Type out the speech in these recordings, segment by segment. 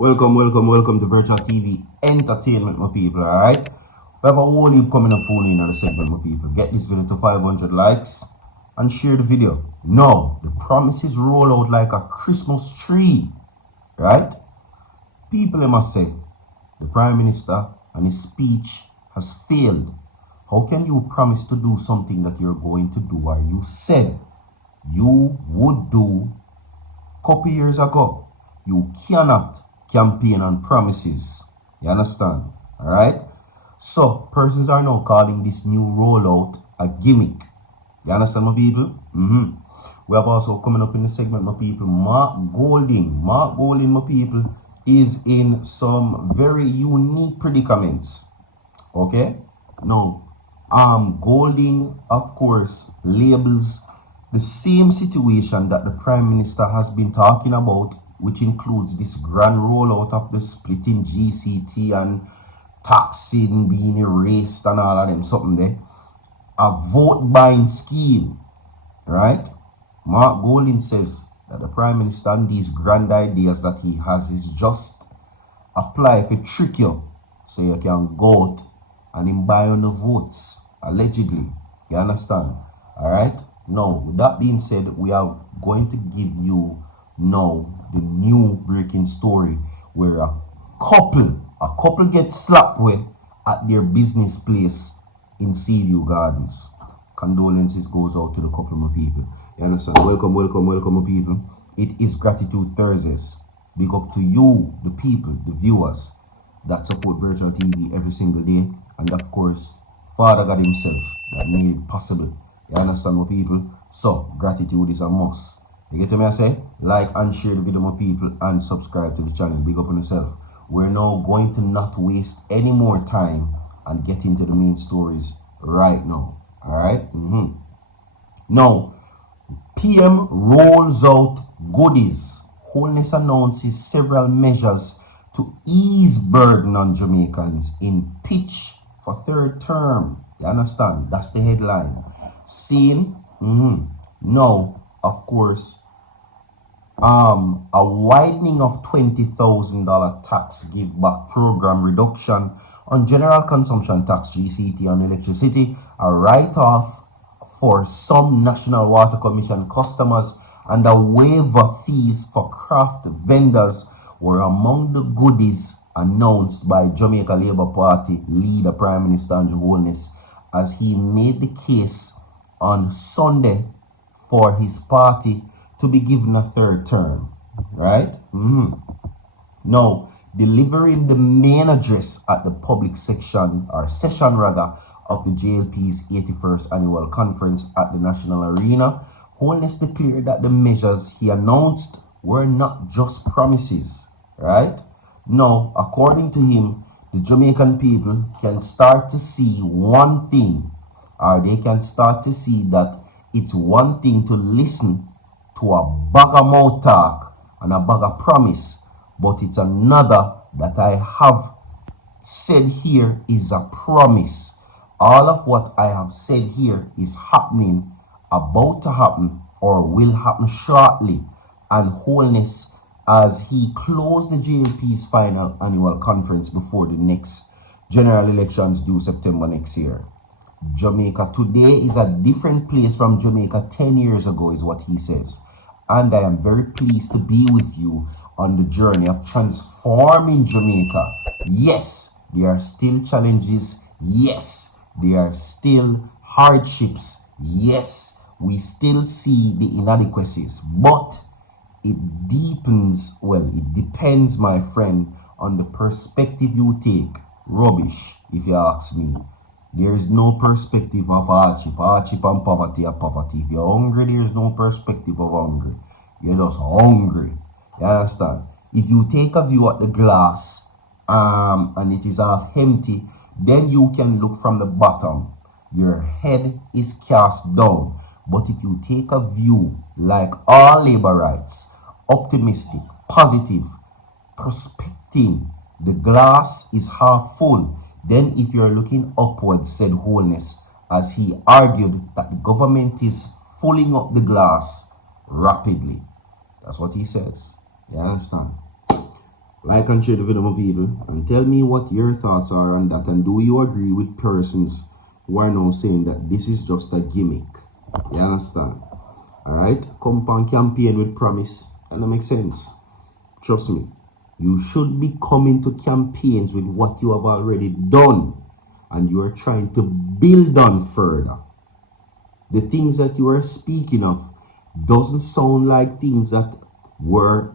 Welcome to Virtual TV Entertainment, my people, alright? We have a whole heap coming up for you in the segment, my people. Get this video to 500 likes and share the video. Now, the promises roll out like a Christmas tree, right? People, I must say, the Prime Minister and his speech has failed. How can you promise to do something that you're going to do or you said you would do a couple years ago? You cannot campaign on promises. You understand? Alright? So, persons are now calling this new rollout a gimmick. You understand, my people? We have also coming up in the segment, my people, Mark Golding. Mark Golding, my people, is in some very unique predicaments. Okay? Now, Golding, of course, labels the same situation that the Prime Minister has been talking about, which includes this grand rollout of the splitting GCT and taxing being erased and all of them, something there. A vote buying scheme, right? Mark Golding says that the Prime Minister and these grand ideas that he has is just apply if it trick you so you can go out and him buy on the votes, allegedly. You understand? Alright? Now, with that being said, we are going to give you now the new breaking story where a couple gets slapped with at their business place in Seaview Gardens. Condolences goes out to the couple, my people. You understand? Welcome, my people. It is Gratitude Thursdays. Big up to you, the people, the viewers that support Virtual TV every single day. And of course, Father God himself that made it possible. You understand, my people? So, gratitude is a must. You get me, I say? Like and share the video, my people, and subscribe to the channel. Big up on yourself. We're now going to not waste any more time and get into the main stories right now. Alright? Now, PM rolls out goodies. Holness announces several measures to ease burden on Jamaicans in pitch for third term. You understand? That's the headline. Seen? Now, of course, a widening of $20,000 tax give back program reduction on general consumption tax GCT on electricity, a write-off for some National Water Commission customers, and a waiver fees for craft vendors were among the goodies announced by Jamaica Labour Party leader Prime Minister Holness as he made the case on Sunday for his party to be given a third term, right? Now, delivering the main address at the public session of the JLP's 81st annual conference at the National Arena, Holness declared that the measures he announced were not just promises, right? Now, according to him, the Jamaican people can start to see one thing, or they can start to see that it's one thing to listen to a bag of mouth talk and a bag of promise, but it's another that I have said here is a promise. All of what I have said here is happening, about to happen, or will happen shortly. And Holness, as he closed the JLP's final annual conference before the next general elections due September next year. Jamaica today is a different place from Jamaica 10 years ago, is what he says. And I am very pleased to be with you on the journey of transforming Jamaica. Yes, there are still challenges. Yes, there are still hardships. Yes, we still see the inadequacies. But it deepens, well, it depends, my friend, on the perspective you take. Rubbish, if you ask me. There is no perspective of hardship. Hardship and poverty are poverty. If you're hungry, there is no perspective of hungry. You're just hungry. You understand? If you take a view at the glass and it is half empty, then you can look from the bottom. Your head is cast down. But if you take a view like all labor rights, optimistic, positive, prospecting, the glass is half full. Then if you're looking upwards, said Holness, as he argued that the government is filling up the glass rapidly. That's what he says. You understand? Like and share the video, my people, and tell me what your thoughts are on that, and do you agree with persons who are now saying that this is just a gimmick? You understand? Alright? Compound campaign with promise. And that makes sense. Trust me. You should be coming to campaigns with what you have already done, and you are trying to build on further. The things that you are speaking of doesn't sound like things that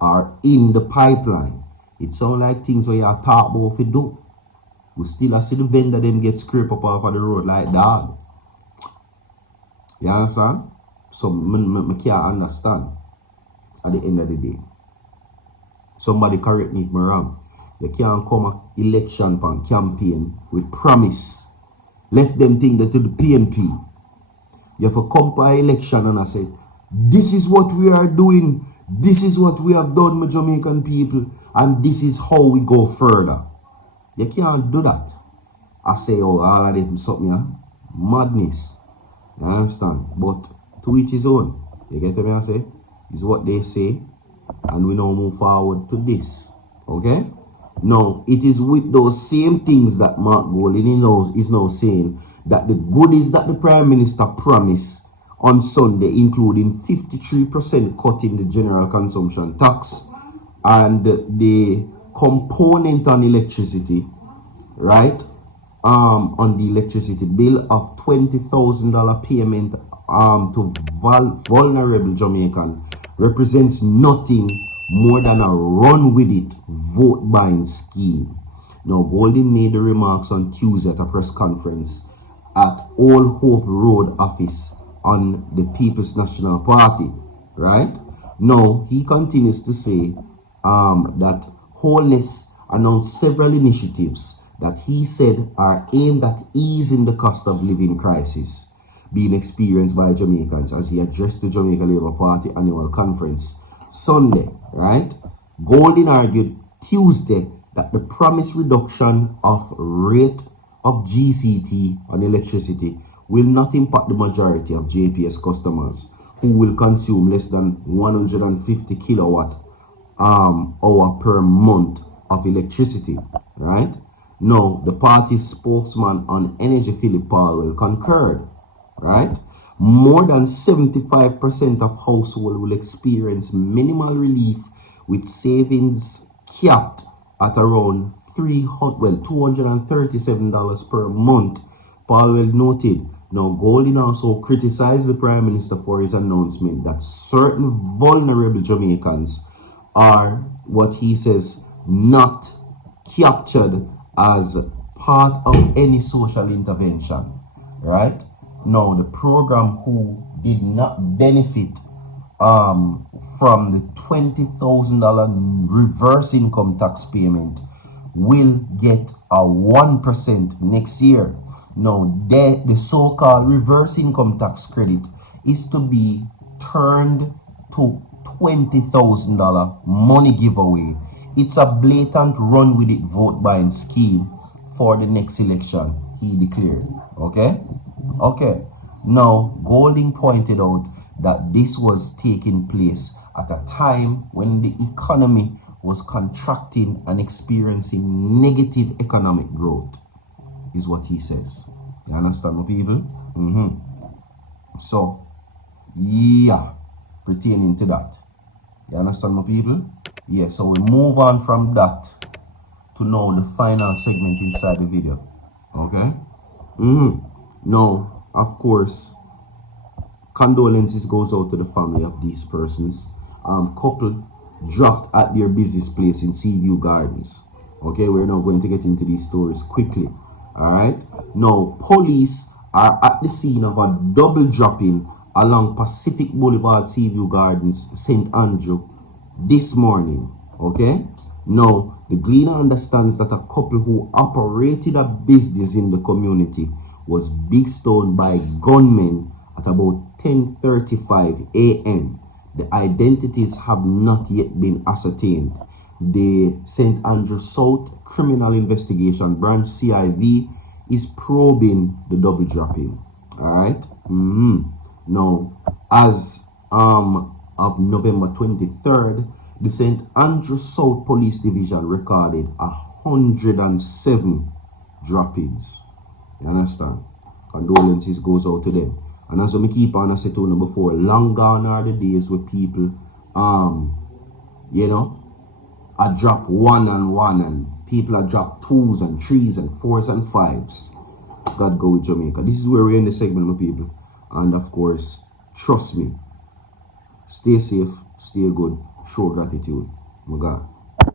are in the pipeline. It sounds like things where you are talk about if you do. We still see the vendor them get scraped up off of the road like that. You understand? So I can't understand at the end of the day. Somebody correct me if I'm wrong. You can't come a election pan campaign with promise. Left them think that to the PNP. You have to come by election and I say, this is what we are doing. This is what we have done with Jamaican people. And this is how we go further. You can't do that. I say, oh, all of them something, yeah? Madness. You understand? But to each his own. You get what I say? Is what they say. And we now move forward to this. Okay? Now, it is with those same things that Mark Golding is now saying that the goodies that the Prime Minister promised on Sunday, including 53% cut in the general consumption tax and the component on electricity, right? On the electricity bill of $20,000 payment to vulnerable Jamaican represents nothing more than a run with it vote buying scheme. Now, Golding made the remarks on Tuesday at a press conference at Old Hope Road office on the People's National Party, right? Now, he continues to say that Holness announced several initiatives that he said are aimed at easing the cost of living crisis being experienced by Jamaicans as he addressed the Jamaica Labour Party annual conference Sunday, right? Golding argued Tuesday that the promised reduction of rate of GCT on electricity will not impact the majority of JPS customers who will consume less than 150 kilowatt hour per month of electricity, right? Now, the party's spokesman on energy, Philip Powell, concurred, right? More than 75% of households will experience minimal relief with savings capped at around $237 per month, Powell noted. Now, Golding also criticized the Prime Minister for his announcement that certain vulnerable Jamaicans are, what he says, not captured as part of any social intervention, right? Now, the program who did not benefit from the $20,000 reverse income tax payment will get a 1% next year. Now, the so-called reverse income tax credit is to be turned to $20,000 money giveaway. It's a blatant run with it vote buying scheme for the next election, he declared. Okay? Okay. Now, Golding pointed out that this was taking place at a time when the economy was contracting and experiencing negative economic growth, is what he says. You understand, my people? So, yeah, pertaining to that. You understand, my people? Yeah, so we move on from that to now the final segment inside the video. Okay? Now, of course, condolences goes out to the family of these persons. Couple dropped at their business place in Seaview Gardens. Okay, we're now going to get into these stories quickly. Alright, now police are at the scene of a double dropping along Pacific Boulevard, Seaview Gardens, St. Andrew this morning. Okay, now the Gleaner understands that a couple who operated a business in the community was big stoned by gunmen at about 10:35 a.m. The identities have not yet been ascertained. The St. Andrew South Criminal Investigation Branch, CIV, is probing the double dropping. Alright? Now, as of November 23rd, The St. Andrew South Police Division recorded 107 drop-ins. You understand? Condolences goes out to them. And as I keep on, I said to you before, long gone are the days where people, you know, I drop 1 and 1 and people are drop 2s and 3s and 4s and 5s. God go with Jamaica. This is where we're in the segment, my people. And of course, trust me, stay safe, stay good, show gratitude. My God.